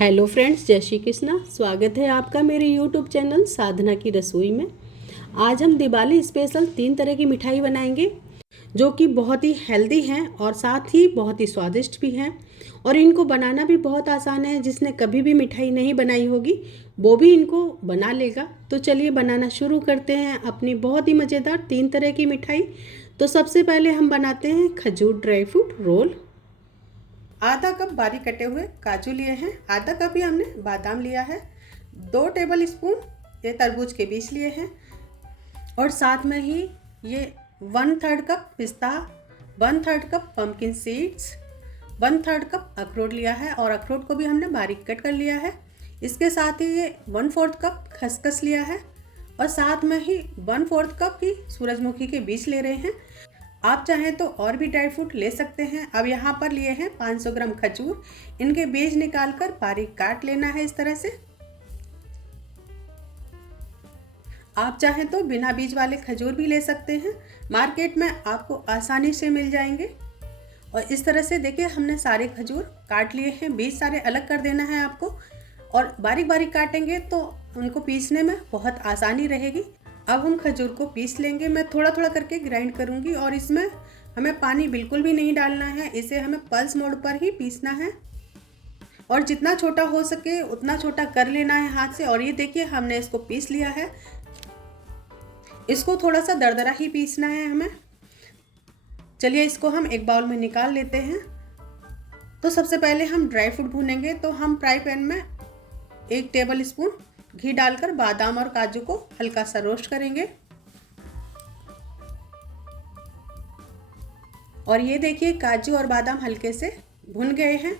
Hello friends, जय श्री कृष्णा। स्वागत है आपका मेरे यूट्यूब चैनल साधना की रसोई में। आज हम दिवाली स्पेशल 3 तरह की मिठाई बनाएंगे जो कि बहुत ही हेल्दी हैं और साथ ही बहुत ही स्वादिष्ट भी हैं। और इनको बनाना भी बहुत आसान है। जिसने कभी भी मिठाई नहीं बनाई होगी वो भी इनको बना लेगा। तो चलिए बनाना शुरू करते हैं अपनी बहुत ही मज़ेदार 3 तरह की मिठाई। तो सबसे पहले हम बनाते हैं खजूर ड्राई फ्रूट रोल। आधा कप बारीक कटे हुए काजू लिए हैं, आधा कप ही हमने बादाम लिया है, 2 टेबल स्पून ये तरबूज के बीज लिए हैं और साथ में ही ये 1/3 कप पिस्ता, 1/3 कप पम्पकिन सीड्स, 1/3 कप अखरोट लिया है और अखरोट को भी हमने बारीक कट कर लिया है। इसके साथ ही ये 1/4 कप खसखस लिया है और साथ में ही 1/4 कप ही सूरजमुखी के बीज ले रहे हैं। आप चाहें तो और भी ड्राई फ्रूट ले सकते हैं। अब यहाँ पर लिए हैं 500 ग्राम खजूर। इनके बीज निकालकर बारीक काट लेना है इस तरह से। आप चाहें तो बिना बीज वाले खजूर भी ले सकते हैं, मार्केट में आपको आसानी से मिल जाएंगे। और इस तरह से देखिए हमने सारे खजूर काट लिए हैं, बीज सारे अलग कर देना है आपको। और बारीक बारीक काटेंगे तो उनको पीसने में बहुत आसानी रहेगी। अब हम खजूर को पीस लेंगे। मैं थोड़ा थोड़ा करके ग्राइंड करूंगी और इसमें हमें पानी बिल्कुल भी नहीं डालना है। इसे हमें पल्स मोड पर ही पीसना है और जितना छोटा हो सके उतना छोटा कर लेना है हाथ से। और ये देखिए हमने इसको पीस लिया है। इसको थोड़ा सा दरदरा ही पीसना है हमें। चलिए इसको हम एक बाउल में निकाल लेते हैं। तो सबसे पहले हम ड्राई फ्रूट भूनेंगे। तो हम फ्राई पैन में 1 टेबल स्पून घी डालकर बादाम और काजू को हल्का सा रोस्ट करेंगे। और ये देखिए काजू और बादाम हल्के से भुन गए हैं।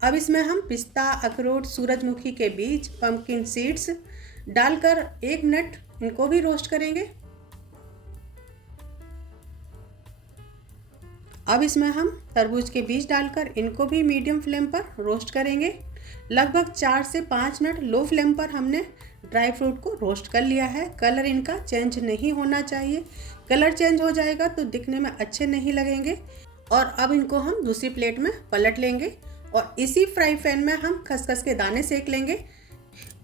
अब इसमें हम पिस्ता, अखरोट, सूरजमुखी के बीज, पंपकिन सीड्स डालकर 1 मिनट इनको भी रोस्ट करेंगे। अब इसमें हम तरबूज के बीज डालकर इनको भी मीडियम फ्लेम पर रोस्ट करेंगे। लगभग 4 से 5 मिनट लो फ्लेम पर हमने ड्राई फ्रूट को रोस्ट कर लिया है। कलर इनका चेंज नहीं होना चाहिए। कलर चेंज हो जाएगा तो दिखने में अच्छे नहीं लगेंगे। और अब इनको हम दूसरी प्लेट में पलट लेंगे और इसी फ्राई पैन में हम खसखस के दाने सेक लेंगे।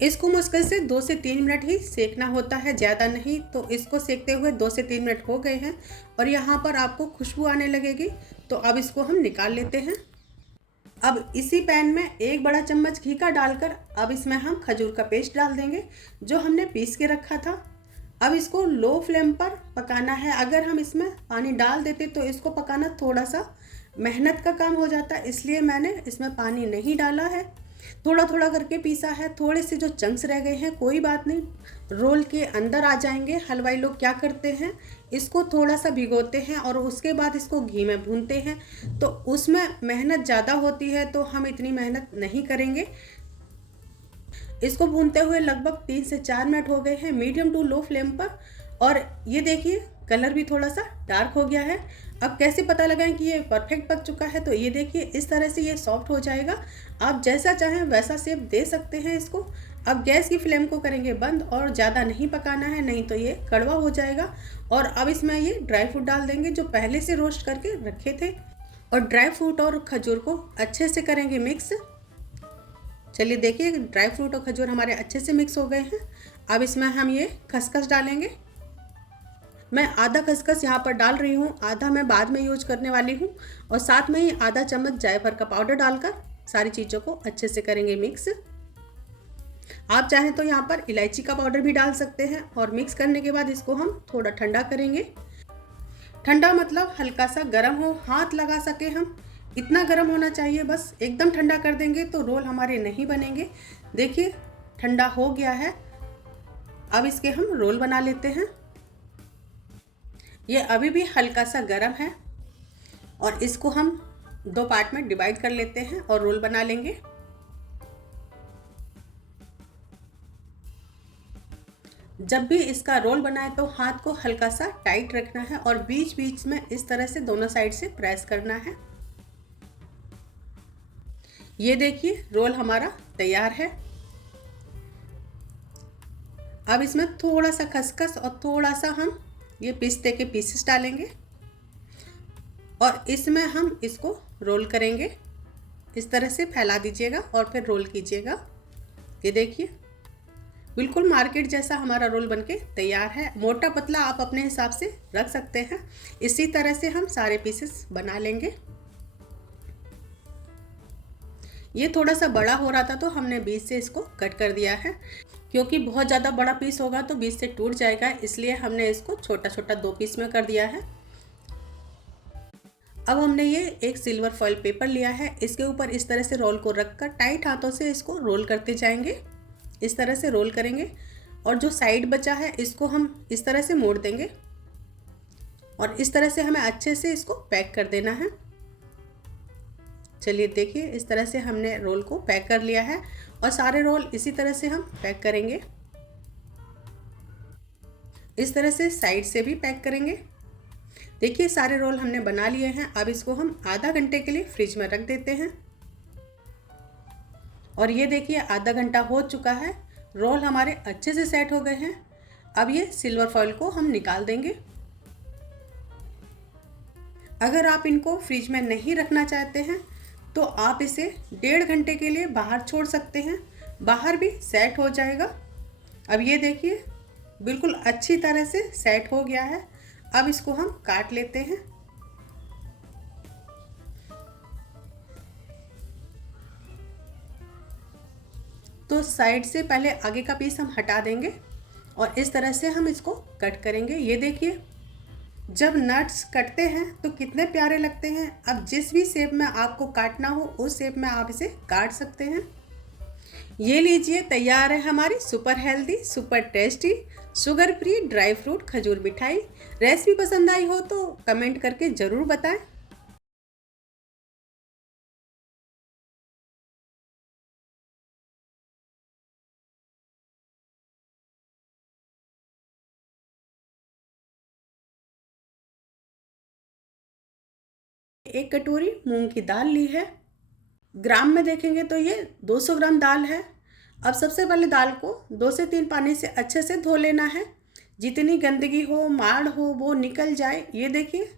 इसको मुश्किल से 2 से 3 मिनट ही सेकना होता है, ज़्यादा नहीं। तो इसको सेकते हुए 2 से 3 मिनट हो गए हैं और यहाँ पर आपको खुशबू आने लगेगी। तो अब इसको हम निकाल लेते हैं। अब इसी पैन में 1 बड़ा चम्मच घी का डालकर अब इसमें हम खजूर का पेस्ट डाल देंगे जो हमने पीस के रखा था। अब इसको लो फ्लेम पर पकाना है। अगर हम इसमें पानी डाल देते तो इसको पकाना थोड़ा सा मेहनत का काम हो जाता, इसलिए मैंने इसमें पानी नहीं डाला है। थोड़ा थोड़ा करके पीसा है। थोड़े से जो चंक्स रह गए हैं कोई बात नहीं, रोल के अंदर आ जाएंगे। हलवाई लोग क्या करते हैं, इसको थोड़ा सा भिगोते हैं और उसके बाद इसको घी में भूनते हैं। तो उसमें मेहनत ज़्यादा होती है, तो हम इतनी मेहनत नहीं करेंगे। इसको भूनते हुए लगभग 3 से 4 मिनट हो गए हैं मीडियम टू लो फ्लेम पर। और ये देखिए कलर भी थोड़ा सा डार्क हो गया है। अब कैसे पता लगाएं कि ये परफेक्ट पक चुका है, तो ये देखिए इस तरह से ये सॉफ्ट हो जाएगा। आप जैसा चाहें वैसा शेप दे सकते हैं इसको। अब गैस की फ्लेम को करेंगे बंद और ज़्यादा नहीं पकाना है, नहीं तो ये कड़वा हो जाएगा। और अब इसमें ये ड्राई फ्रूट डाल देंगे जो पहले से रोस्ट करके रखे थे और ड्राई फ्रूट और खजूर को अच्छे से करेंगे मिक्स। चलिए देखिए ड्राई फ्रूट और खजूर हमारे अच्छे से मिक्स हो गए हैं। अब इसमें हम ये खसखस डालेंगे। मैं आधा खसखस यहाँ पर डाल रही हूँ, आधा मैं बाद में यूज करने वाली हूँ। और साथ में ही आधा चम्मच जायफल का पाउडर डालकर सारी चीज़ों को अच्छे से करेंगे मिक्स। आप चाहें तो यहाँ पर इलायची का पाउडर भी डाल सकते हैं। और मिक्स करने के बाद इसको हम थोड़ा ठंडा करेंगे। ठंडा मतलब हल्का सा गर्म हो, हाथ लगा सके हम, इतना गर्म होना चाहिए बस। एकदम ठंडा कर देंगे तो रोल हमारे नहीं बनेंगे। देखिए ठंडा हो गया है। अब इसके हम रोल बना लेते हैं। ये अभी भी हल्का सा गर्म है और इसको हम 2 पार्ट में डिवाइड कर लेते हैं और रोल बना लेंगे। जब भी इसका रोल बनाए तो हाथ को हल्का सा टाइट रखना है और बीच बीच में इस तरह से दोनों साइड से प्रेस करना है। ये देखिए रोल हमारा तैयार है। अब इसमें थोड़ा सा खसखस और थोड़ा सा हम ये पिस्ते के पीसेस डालेंगे और इसमें हम इसको रोल करेंगे इस तरह से फैला दीजिएगा और फिर रोल कीजिएगा। ये देखिए बिल्कुल मार्केट जैसा हमारा रोल बनके तैयार है। मोटा पतला आप अपने हिसाब से रख सकते हैं। इसी तरह से हम सारे पीसेस बना लेंगे। ये थोड़ा सा बड़ा हो रहा था तो हमने बीच से इसको कट कर दिया है, क्योंकि बहुत ज़्यादा बड़ा पीस होगा तो बीच से टूट जाएगा, इसलिए हमने इसको छोटा छोटा 2 पीस में कर दिया है। अब हमने ये एक सिल्वर फॉइल पेपर लिया है, इसके ऊपर इस तरह से रोल को रखकर टाइट हाथों से इसको रोल करते जाएंगे। इस तरह से रोल करेंगे और जो साइड बचा है इसको हम इस तरह से मोड़ देंगे और इस तरह से हमें अच्छे से इसको पैक कर देना है। चलिए देखिए इस तरह से हमने रोल को पैक कर लिया है और सारे रोल इसी तरह से हम पैक करेंगे। इस तरह से साइड से भी पैक करेंगे। देखिए सारे रोल हमने बना लिए हैं। अब इसको हम आधा घंटे के लिए फ्रिज में रख देते हैं। और ये देखिए आधा घंटा हो चुका है, रोल हमारे अच्छे से सेट हो गए हैं। अब ये सिल्वर फॉइल को हम निकाल देंगे। अगर आप इनको फ्रिज में नहीं रखना चाहते हैं तो आप इसे 1.5 घंटे के लिए बाहर छोड़ सकते हैं, बाहर भी सेट हो जाएगा। अब ये देखिए बिल्कुल अच्छी तरह से सेट हो गया है। अब इसको हम काट लेते हैं। तो साइड से पहले आगे का पीस हम हटा देंगे और इस तरह से हम इसको कट करेंगे। ये देखिए जब नट्स कटते हैं तो कितने प्यारे लगते हैं। अब जिस भी शेप में आपको काटना हो उस शेप में आप इसे काट सकते हैं। ये लीजिए तैयार है हमारी super healthy, super tasty, sugar free dry fruit खजूर मिठाई। रेसिपी पसंद आई हो तो कमेंट करके ज़रूर बताएं। एक कटोरी मूंग की दाल ली है। ग्राम में देखेंगे तो ये 200 ग्राम दाल है। अब सबसे पहले दाल को 2 से 3 पानी से अच्छे से धो लेना है। जितनी गंदगी हो, माड़ हो वो निकल जाए। ये देखिए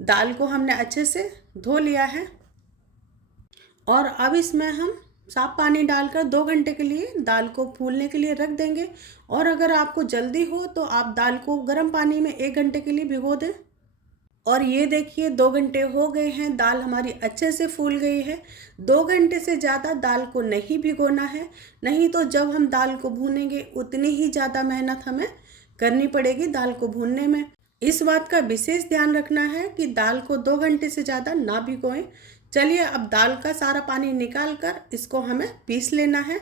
दाल को हमने अच्छे से धो लिया है और अब इसमें हम साफ पानी डालकर 2 घंटे के लिए दाल को फूलने के लिए रख देंगे। और अगर आपको जल्दी हो तो आप दाल को गर्म पानी में 1 घंटे के लिए भिगो दें। और ये देखिए 2 घंटे हो गए हैं, दाल हमारी अच्छे से फूल गई है। 2 घंटे से ज़्यादा दाल को नहीं भिगोना है, नहीं तो जब हम दाल को भूनेंगे उतनी ही ज़्यादा मेहनत हमें करनी पड़ेगी दाल को भूनने में। इस बात का विशेष ध्यान रखना है कि दाल को 2 घंटे से ज़्यादा ना भिगोएं। चलिए अब दाल का सारा पानी निकाल कर इसको हमें पीस लेना है।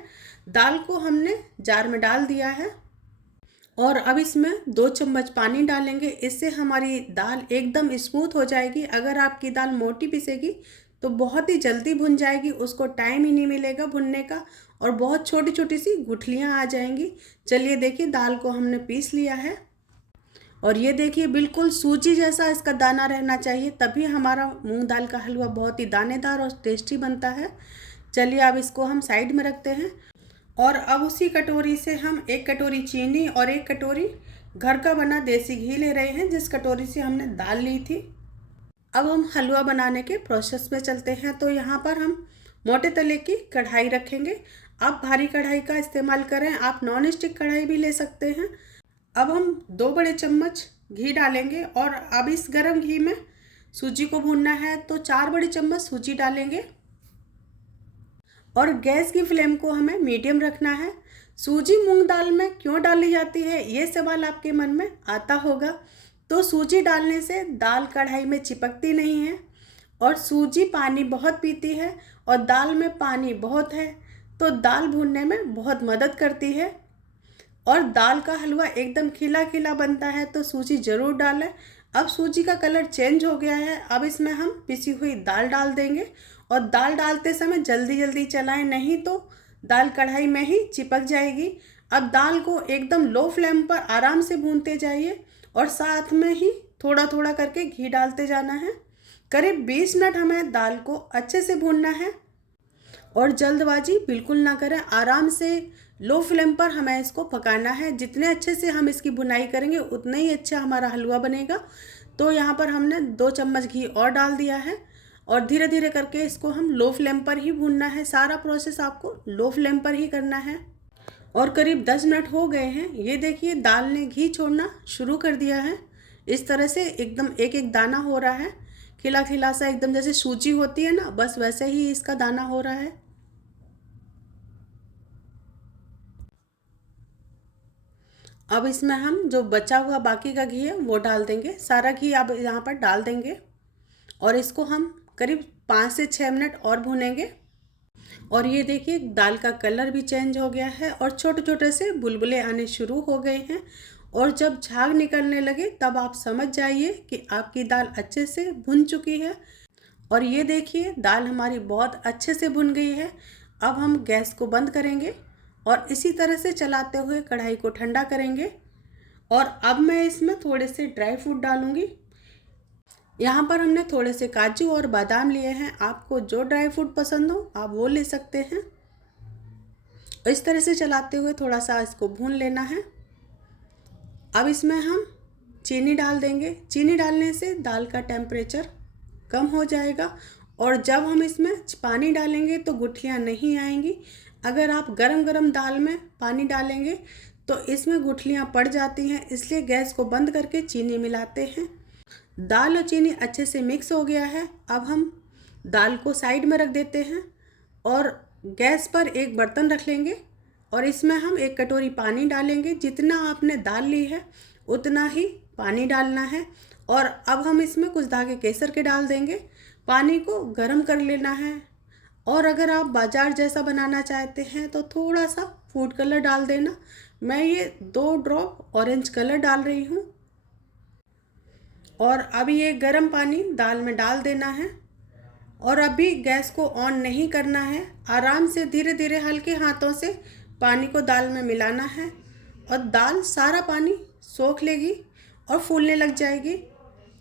दाल को हमने जार में डाल दिया है और अब इसमें 2 चम्मच पानी डालेंगे। इससे हमारी दाल एकदम स्मूथ हो जाएगी। अगर आपकी दाल मोटी पिसेगी तो बहुत ही जल्दी भुन जाएगी, उसको टाइम ही नहीं मिलेगा भुनने का और बहुत छोटी छोटी सी गुठलियाँ आ जाएंगी। चलिए देखिए दाल को हमने पीस लिया है और ये देखिए बिल्कुल सूजी जैसा इसका दाना रहना चाहिए, तभी हमारा मूंग दाल का हलवा बहुत ही दानेदार और टेस्टी बनता है। चलिए अब इसको हम साइड में रखते हैं और अब उसी कटोरी से हम 1 कटोरी चीनी और 1 कटोरी घर का बना देसी घी ले रहे हैं, जिस कटोरी से हमने दाल ली थी। अब हम हलवा बनाने के प्रोसेस में चलते हैं। तो यहाँ पर हम मोटे तले की कढ़ाई रखेंगे। आप भारी कढ़ाई का इस्तेमाल करें, आप नॉन स्टिक कढ़ाई भी ले सकते हैं। अब हम 2 बड़े चम्मच घी डालेंगे और अब इस गरम घी में सूजी को भूनना है, तो 4 बड़े चम्मच सूजी डालेंगे और गैस की फ्लेम को हमें मीडियम रखना है। सूजी मूंग दाल में क्यों डाली जाती है, ये सवाल आपके मन में आता होगा। तो सूजी डालने से दाल कढ़ाई में चिपकती नहीं है और सूजी पानी बहुत पीती है और दाल में पानी बहुत है, तो दाल भूनने में बहुत मदद करती है और दाल का हलवा एकदम खिला खिला बनता है। तो सूजी ज़रूर डालें। अब सूजी का कलर चेंज हो गया है। अब इसमें हम पिसी हुई दाल डाल देंगे और दाल डालते समय जल्दी जल्दी चलाएं, नहीं तो दाल कढ़ाई में ही चिपक जाएगी। अब दाल को एकदम लो फ्लेम पर आराम से भूनते जाइए और साथ में ही थोड़ा थोड़ा करके घी डालते जाना है। करीब 20 मिनट हमें दाल को अच्छे से भूनना है और जल्दबाजी बिल्कुल ना करें, आराम से लो फ्लेम पर हमें इसको पकाना है। जितने अच्छे से हम इसकी भुनाई करेंगे उतना ही अच्छा हमारा हलवा बनेगा। तो यहाँ पर हमने 2 चम्मच घी और डाल दिया है। और धीरे धीरे करके इसको हम लो फ्लेम पर ही भूनना है। सारा प्रोसेस आपको लो फ्लेम पर ही करना है। और करीब 10 मिनट हो गए हैं। ये देखिए दाल ने घी छोड़ना शुरू कर दिया है। इस तरह से एकदम एक एक दाना हो रहा है, खिला खिला सा, एकदम जैसे सूजी होती है ना, बस वैसे ही इसका दाना हो रहा है। अब इसमें हम जो बचा हुआ बाकी का घी है वो डाल देंगे। सारा घी अब यहाँ पर डाल देंगे और इसको हम करीब 5 से 6 मिनट और भूनेंगे। और ये देखिए दाल का कलर भी चेंज हो गया है और छोटे छोटे से बुलबुले आने शुरू हो गए हैं। और जब झाग निकलने लगे तब आप समझ जाइए कि आपकी दाल अच्छे से भुन चुकी है। और ये देखिए दाल हमारी बहुत अच्छे से भुन गई है। अब हम गैस को बंद करेंगे और इसी तरह से चलाते हुए कढ़ाई को ठंडा करेंगे। और अब मैं इसमें थोड़े से ड्राई फ्रूट डालूंगी। यहाँ पर हमने थोड़े से काजू और बादाम लिए हैं। आपको जो ड्राई फ्रूट पसंद हो आप वो ले सकते हैं। इस तरह से चलाते हुए थोड़ा सा इसको भून लेना है। अब इसमें हम चीनी डाल देंगे। चीनी डालने से दाल का टेम्परेचर कम हो जाएगा और जब हम इसमें पानी डालेंगे तो गुठलियाँ नहीं आएंगी। अगर आप गरम गरम दाल में पानी डालेंगे तो इसमें गुठलियाँ पड़ जाती हैं, इसलिए गैस को बंद करके चीनी मिलाते हैं। दाल और चीनी अच्छे से मिक्स हो गया है। अब हम दाल को साइड में रख देते हैं और गैस पर एक बर्तन रख लेंगे और इसमें हम 1 कटोरी पानी डालेंगे। जितना आपने दाल ली है उतना ही पानी डालना है। और अब हम इसमें कुछ धागे केसर के डाल देंगे। पानी को गर्म कर लेना है। और अगर आप बाजार जैसा बनाना चाहते हैं तो थोड़ा सा फूड कलर डाल देना। मैं ये 2 ड्रॉप ऑरेंज कलर डाल रही हूँ। और अब ये गर्म पानी दाल में डाल देना है और अभी गैस को ऑन नहीं करना है। आराम से धीरे धीरे हल्के हाथों से पानी को दाल में मिलाना है और दाल सारा पानी सोख लेगी और फूलने लग जाएगी।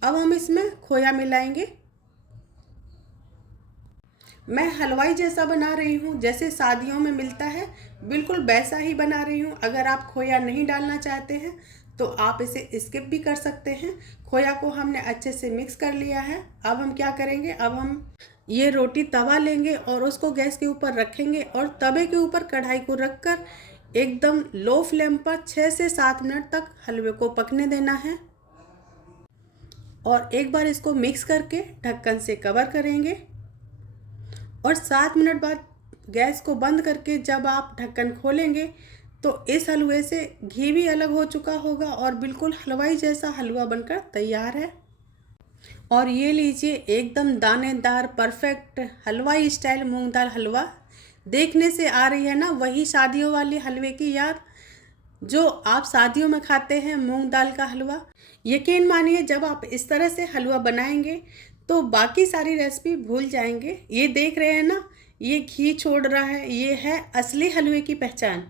अब हम इसमें खोया मिलाएंगे। मैं हलवाई जैसा बना रही हूँ, जैसे शादियों में मिलता है बिल्कुल वैसा ही बना रही हूँ। अगर आप खोया नहीं डालना चाहते हैं तो आप इसे स्किप भी कर सकते हैं। खोया को हमने अच्छे से मिक्स कर लिया है। अब हम क्या करेंगे, अब हम ये रोटी तवा लेंगे और उसको गैस के ऊपर रखेंगे और तवे के ऊपर कढ़ाई को रखकर एकदम लो फ्लेम पर 6 से 7 मिनट तक हलवे को पकने देना है। और एक बार इसको मिक्स करके ढक्कन से कवर करेंगे और 7 मिनट बाद गैस को बंद करके जब आप ढक्कन खोलेंगे तो इस हलवे से घी भी अलग हो चुका होगा और बिल्कुल हलवाई जैसा हलवा बनकर तैयार है। और ये लीजिए एकदम दानेदार परफेक्ट हलवाई स्टाइल मूंग दाल हलवा। देखने से आ रही है ना वही शादियों वाली हलवे की याद, जो आप शादियों में खाते हैं मूंग दाल का हलवा। यकीन मानिए जब आप इस तरह से हलवा बनाएंगे तो बाकी सारी रेसिपी भूल जाएंगे। ये देख रहे हैं ना, ये घी छोड़ रहा है, ये है असली हलवे की पहचान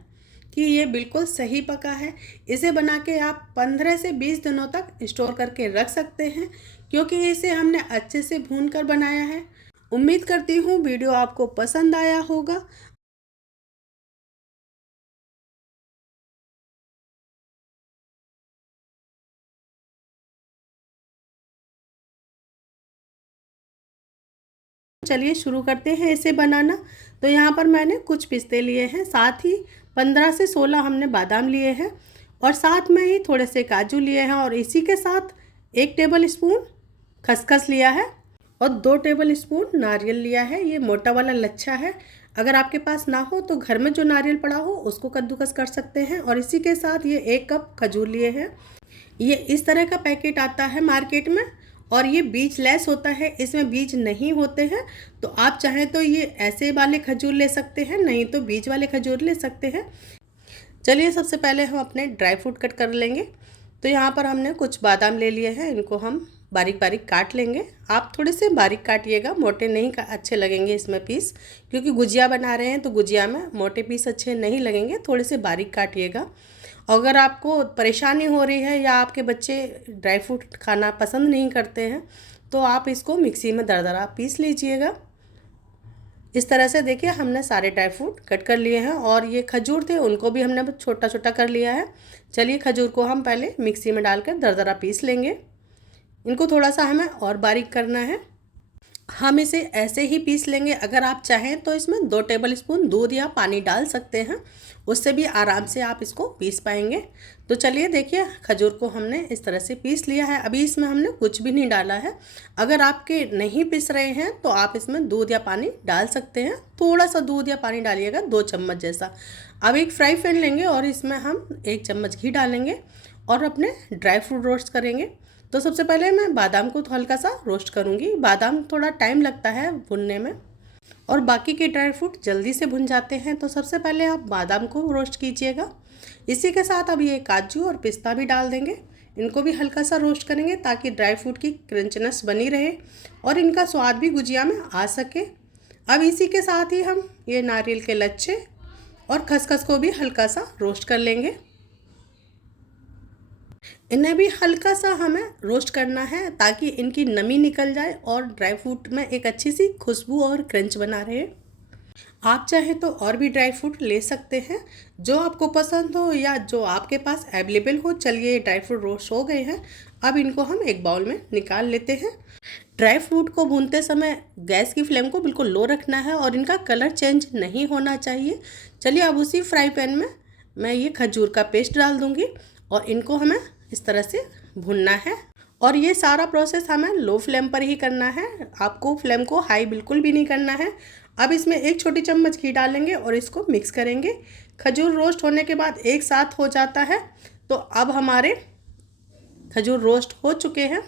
कि ये बिल्कुल सही पका है। इसे बना के आप 15 से 20 दिनों तक स्टोर करके रख सकते हैं क्योंकि इसे हमने अच्छे से भून कर बनाया है। उम्मीद करती हूँ वीडियो आपको पसंद आया होगा। चलिए शुरू करते हैं इसे बनाना। तो यहाँ पर मैंने कुछ पिस्ते लिए हैं, साथ ही 15 से 16 हमने बादाम लिए हैं और साथ में ही थोड़े से काजू लिए हैं और इसी के साथ 1 टेबल स्पून खसखस लिया है और 2 टेबल स्पून नारियल लिया है। ये मोटा वाला लच्छा है। अगर आपके पास ना हो तो घर में जो नारियल पड़ा हो उसको कद्दूकस कर सकते हैं। और इसी के साथ ये 1 कप खजूर लिए हैं। ये इस तरह का पैकेट आता है मार्केट में और ये बीज लेस होता है, इसमें बीज नहीं होते हैं। तो आप चाहें तो ये ऐसे वाले खजूर ले सकते हैं, नहीं तो बीज वाले खजूर ले सकते हैं। चलिए सबसे पहले हम अपने ड्राई फ्रूट कट कर लेंगे। तो यहाँ पर हमने कुछ बादाम ले लिए हैं, इनको हम बारीक बारीक काट लेंगे। आप थोड़े से बारीक काटिएगा, मोटे नहीं अच्छे लगेंगे इसमें पीस, क्योंकि गुजिया बना रहे हैं तो गुजिया में मोटे पीस अच्छे नहीं लगेंगे, थोड़े से बारीक काटिएगा। अगर आपको परेशानी हो रही है या आपके बच्चे ड्राई फ्रूट खाना पसंद नहीं करते हैं तो आप इसको मिक्सी में दरदरा पीस लीजिएगा। इस तरह से देखिए हमने सारे ड्राई फ्रूट कट कर लिए हैं और ये खजूर थे उनको भी हमने छोटा छोटा कर लिया है। चलिए खजूर को हम पहले मिक्सी में डालकर दरदरा पीस लेंगे। इनको थोड़ा सा हमें और बारीक करना है। हम इसे ऐसे ही पीस लेंगे। अगर आप चाहें तो इसमें 2 टेबल स्पून दूध या पानी डाल सकते हैं, उससे भी आराम से आप इसको पीस पाएंगे। तो चलिए देखिए, खजूर को हमने इस तरह से पीस लिया है। अभी इसमें हमने कुछ भी नहीं डाला है। अगर आपके नहीं पीस रहे हैं तो आप इसमें दूध या पानी डाल सकते हैं। थोड़ा सा दूध या पानी डालिएगा, 2 चम्मच जैसा। अब एक फ्राई पैन लेंगे और इसमें हम 1 चम्मच घी डालेंगे और अपने ड्राई फ्रूट रोस्ट करेंगे। तो सबसे पहले मैं बादाम को तो हल्का सा रोस्ट करूँगी। बादाम थोड़ा टाइम लगता है भुनने में और बाकी के ड्राई फ्रूट जल्दी से भुन जाते हैं। तो सबसे पहले आप बादाम को रोस्ट कीजिएगा। इसी के साथ अब ये काजू और पिस्ता भी डाल देंगे। इनको भी हल्का सा रोस्ट करेंगे ताकि ड्राई फ्रूट की क्रंचनेस बनी रहे और इनका स्वाद भी गुजिया में आ सके। अब इसी के साथ ही हम ये नारियल के लच्छे और खसखस को भी हल्का सा रोस्ट कर लेंगे। इन्हें भी हल्का सा हमें रोस्ट करना है ताकि इनकी नमी निकल जाए और ड्राई फ्रूट में एक अच्छी सी खुशबू और क्रंच बना रहे। आप चाहें तो और भी ड्राई फ्रूट ले सकते हैं, जो आपको पसंद हो या जो आपके पास अवेलेबल हो। चलिए, ड्राई फ्रूट रोस्ट हो गए हैं। अब इनको हम एक बाउल में निकाल लेते हैं। ड्राई फ्रूट को भूनते समय गैस की फ्लेम को बिल्कुल लो रखना है और इनका कलर चेंज नहीं होना चाहिए। चलिए, अब उसी फ्राई पैन में मैं ये खजूर का पेस्ट डाल दूँगी और इनको हमें इस तरह से भुनना है। और ये सारा प्रोसेस हमें लो फ्लेम पर ही करना है, आपको फ्लेम को हाई बिल्कुल भी नहीं करना है। अब इसमें 1 छोटी चम्मच घी डालेंगे और इसको मिक्स करेंगे। खजूर रोस्ट होने के बाद एक साथ हो जाता है। तो अब हमारे खजूर रोस्ट हो चुके हैं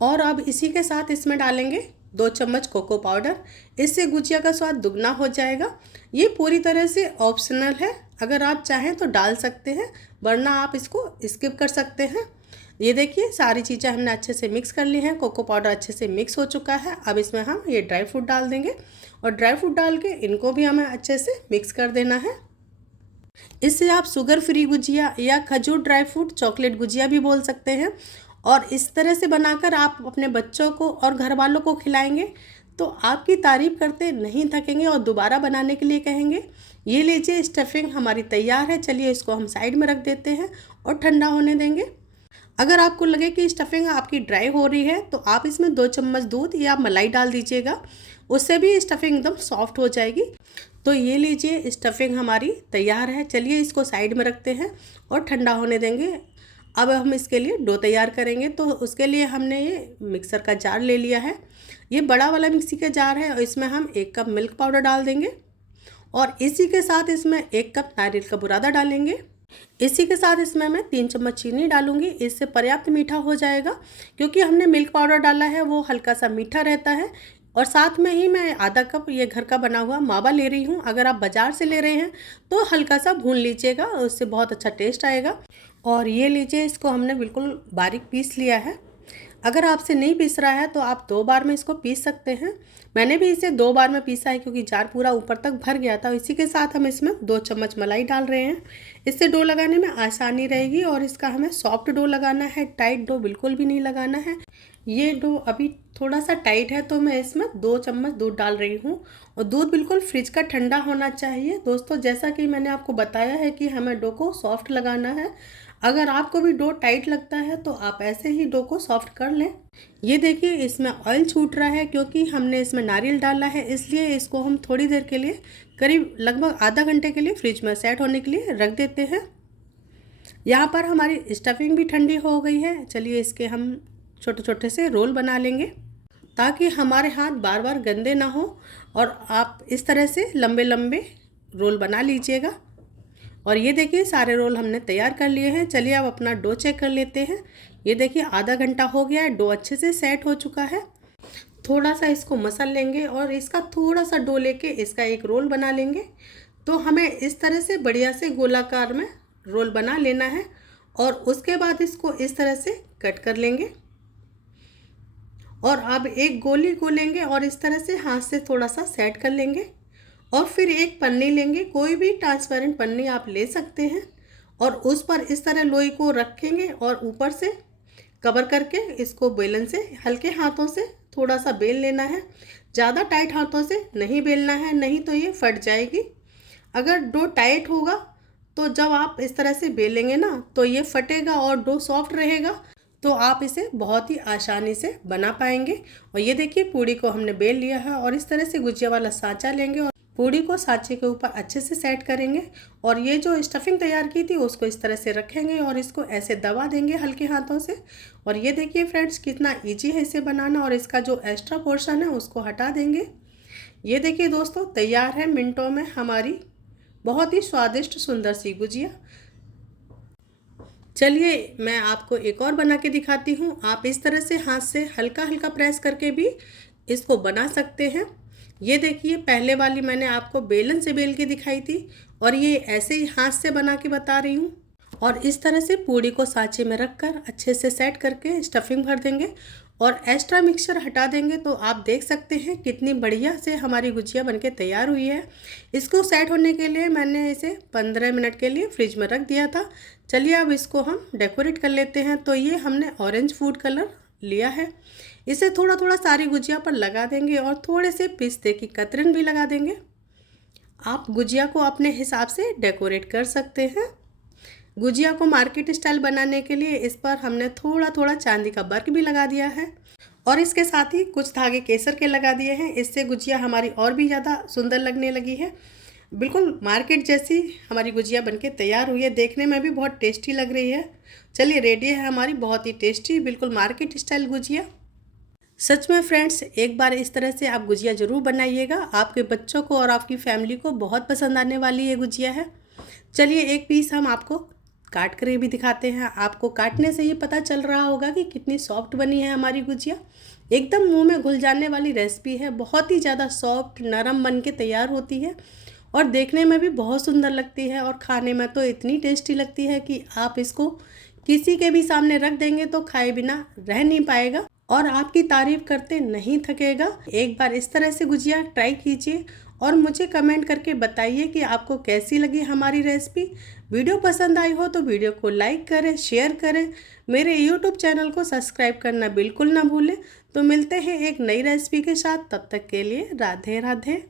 और अब इसी के साथ इसमें डालेंगे 2 चम्मच कोको पाउडर। इससे गुजिया का स्वाद दुगना हो जाएगा। ये पूरी तरह से ऑप्शनल है, अगर आप चाहें तो डाल सकते हैं, वरना आप इसको स्किप कर सकते हैं। ये देखिए, सारी चीज़ें हमने अच्छे से मिक्स कर ली हैं। कोको पाउडर अच्छे से मिक्स हो चुका है। अब इसमें हम ये ड्राई फ्रूट डाल देंगे और ड्राई फ्रूट डाल के इनको भी हमें अच्छे से मिक्स कर देना है। इससे आप शुगर फ्री गुजिया या खजूर ड्राई फ्रूट चॉकलेट गुजिया भी बोल सकते हैं। और इस तरह से बनाकर आप अपने बच्चों को और घर वालों को खिलाएंगे तो आपकी तारीफ़ करते नहीं थकेंगे और दोबारा बनाने के लिए कहेंगे। ये लीजिए, स्टफिंग हमारी तैयार है। चलिए, इसको हम साइड में रख देते हैं और ठंडा होने देंगे। अगर आपको लगे कि स्टफिंग आपकी ड्राई हो रही है तो आप इसमें 2 चम्मच दूध या मलाई डाल दीजिएगा, उससे भी स्टफिंग एकदम सॉफ्ट हो जाएगी। तो ये लीजिए, स्टफिंग हमारी तैयार है। चलिए, इसको साइड में रखते हैं और ठंडा होने देंगे। अब हम इसके लिए डो तैयार करेंगे। तो उसके लिए हमने ये मिक्सर का जार ले लिया है। ये बड़ा वाला मिक्सी का जार है और इसमें हम 1 कप मिल्क पाउडर डाल देंगे और इसी के साथ इसमें 1 कप नारियल का बुरादा डालेंगे। इसी के साथ इसमें मैं 3 चम्मच चीनी डालूंगी। इससे पर्याप्त मीठा हो जाएगा, क्योंकि हमने मिल्क पाउडर डाला है वो हल्का सा मीठा रहता है। और साथ में ही मैं आधा कप ये घर का बना हुआ मावा ले रही हूँ। अगर आप बाज़ार से ले रहे हैं तो हल्का सा भून लीजिएगा, उससे बहुत अच्छा टेस्ट आएगा। और ये लीजिए, इसको हमने बिल्कुल बारीक पीस लिया है। अगर आपसे नहीं पीस रहा है तो आप 2 बार में इसको पीस सकते हैं। मैंने भी इसे 2 बार में पीसा है क्योंकि जार पूरा ऊपर तक भर गया था। इसी के साथ हम इसमें 2 चम्मच मलाई डाल रहे हैं। इससे डो लगाने में आसानी रहेगी और इसका हमें सॉफ्ट डो लगाना है, टाइट डो बिल्कुल भी नहीं लगाना है। ये डो अभी थोड़ा सा टाइट है तो मैं इसमें 2 चम्मच दूध डाल रही हूँ और दूध बिल्कुल फ्रिज का ठंडा होना चाहिए। दोस्तों, जैसा कि मैंने आपको बताया है कि हमें डो को सॉफ्ट लगाना है। अगर आपको भी डो टाइट लगता है तो आप ऐसे ही डो को सॉफ्ट कर लें। ये देखिए, इसमें ऑयल छूट रहा है क्योंकि हमने इसमें नारियल डाला है, इसलिए इसको हम थोड़ी देर के लिए, करीब लगभग आधा घंटे के लिए फ्रिज में सेट होने के लिए रख देते हैं। यहाँ पर हमारी स्टफिंग भी ठंडी हो गई है। चलिए, इसके हम छोटे छोटे से रोल बना लेंगे ताकि हमारे हाथ बार बार गंदे ना हो। और आप इस तरह से लंबे लंबे रोल बना लीजिएगा। और ये देखिए, सारे रोल हमने तैयार कर लिए हैं। चलिए, अब अपना डो चेक कर लेते हैं। ये देखिए, आधा घंटा हो गया है, डो अच्छे से सेट हो चुका है। थोड़ा सा इसको मसल लेंगे और इसका थोड़ा सा डो लेके इसका एक रोल बना लेंगे। तो हमें इस तरह से बढ़िया से गोलाकार में रोल बना लेना है और उसके बाद इसको इस तरह से कट कर लेंगे। और अब एक गोली को लेंगे और इस तरह से हाथ से थोड़ा सा सेट कर लेंगे और फिर एक पन्नी लेंगे, कोई भी ट्रांसपेरेंट पन्नी आप ले सकते हैं, और उस पर इस तरह लोई को रखेंगे और ऊपर से कवर करके इसको बेलन से हल्के हाथों से थोड़ा सा बेल लेना है। ज़्यादा टाइट हाथों से नहीं बेलना है, नहीं तो ये फट जाएगी। अगर डो टाइट होगा तो जब आप इस तरह से बेलेंगे ना तो ये फटेगा और डो सॉफ्ट रहेगा तो आप इसे बहुत ही आसानी से बना पाएंगे। और ये देखिए पूड़ी को हमने बेल लिया है और इस तरह से गुजिया वाला साँचा लेंगे और पूड़ी को साँचे के ऊपर अच्छे से सेट करेंगे और ये जो स्टफिंग तैयार की थी उसको इस तरह से रखेंगे और इसको ऐसे दबा देंगे हल्के हाथों से। और ये देखिए फ्रेंड्स कितना इजी है इसे बनाना, और इसका जो एक्स्ट्रा पोर्शन है उसको हटा देंगे। ये देखिए दोस्तों तैयार है मिनटों में हमारी बहुत ही स्वादिष्ट सुंदर सी गुजिया। चलिए मैं आपको एक और बना के दिखाती हूँ। आप इस तरह से हाथ से हल्का हल्का प्रेस करके भी इसको बना सकते हैं। ये देखिए पहले वाली मैंने आपको बेलन से बेल के दिखाई थी और ये ऐसे ही हाथ से बना के बता रही हूँ। और इस तरह से पूड़ी को साँचे में रखकर अच्छे से सेट करके स्टफिंग भर देंगे और एक्स्ट्रा मिक्सचर हटा देंगे। तो आप देख सकते हैं कितनी बढ़िया से हमारी गुजिया बनके तैयार हुई है। इसको सेट होने के लिए मैंने इसे 15 मिनट के लिए फ्रिज में रख दिया था। चलिए अब इसको हम डेकोरेट कर लेते हैं। तो ये हमने ऑरेंज फूड कलर लिया है, इसे थोड़ा थोड़ा सारी गुजिया पर लगा देंगे और थोड़े से पिस्ते की कतरन भी लगा देंगे। आप गुजिया को अपने हिसाब से डेकोरेट कर सकते हैं। गुजिया को मार्केट स्टाइल बनाने के लिए इस पर हमने थोड़ा थोड़ा चांदी का वर्क भी लगा दिया है और इसके साथ ही कुछ धागे केसर के लगा दिए हैं। इससे गुजिया हमारी और भी ज़्यादा सुंदर लगने लगी है। बिल्कुल मार्केट जैसी हमारी गुजिया बनके तैयार हुई है, देखने में भी बहुत टेस्टी लग रही है। चलिए रेडी है हमारी बहुत ही टेस्टी बिल्कुल मार्केट स्टाइल गुजिया। सच में फ्रेंड्स एक बार इस तरह से आप गुजिया ज़रूर बनाइएगा, आपके बच्चों को और आपकी फैमिली को बहुत पसंद आने वाली ये गुजिया है। चलिए एक पीस हम आपको काट कर भी दिखाते हैं। आपको काटने से ये पता चल रहा होगा कि कितनी सॉफ्ट बनी है हमारी गुजिया। एकदम मुंह में घुल जाने वाली रेसिपी है, बहुत ही ज़्यादा सॉफ्ट नरम बन के तैयार होती है और देखने में भी बहुत सुंदर लगती है और खाने में तो इतनी टेस्टी लगती है कि आप इसको किसी के भी सामने रख देंगे तो खाए बिना रह नहीं पाएगा और आपकी तारीफ करते नहीं थकेगा। एक बार इस तरह से गुजिया ट्राई कीजिए और मुझे कमेंट करके बताइए कि आपको कैसी लगी हमारी रेसिपी। वीडियो पसंद आई हो तो वीडियो को लाइक करें, शेयर करें, मेरे यूट्यूब चैनल को सब्सक्राइब करना बिल्कुल ना भूलें। तो मिलते हैं एक नई रेसिपी के साथ, तब तक के लिए राधे राधे।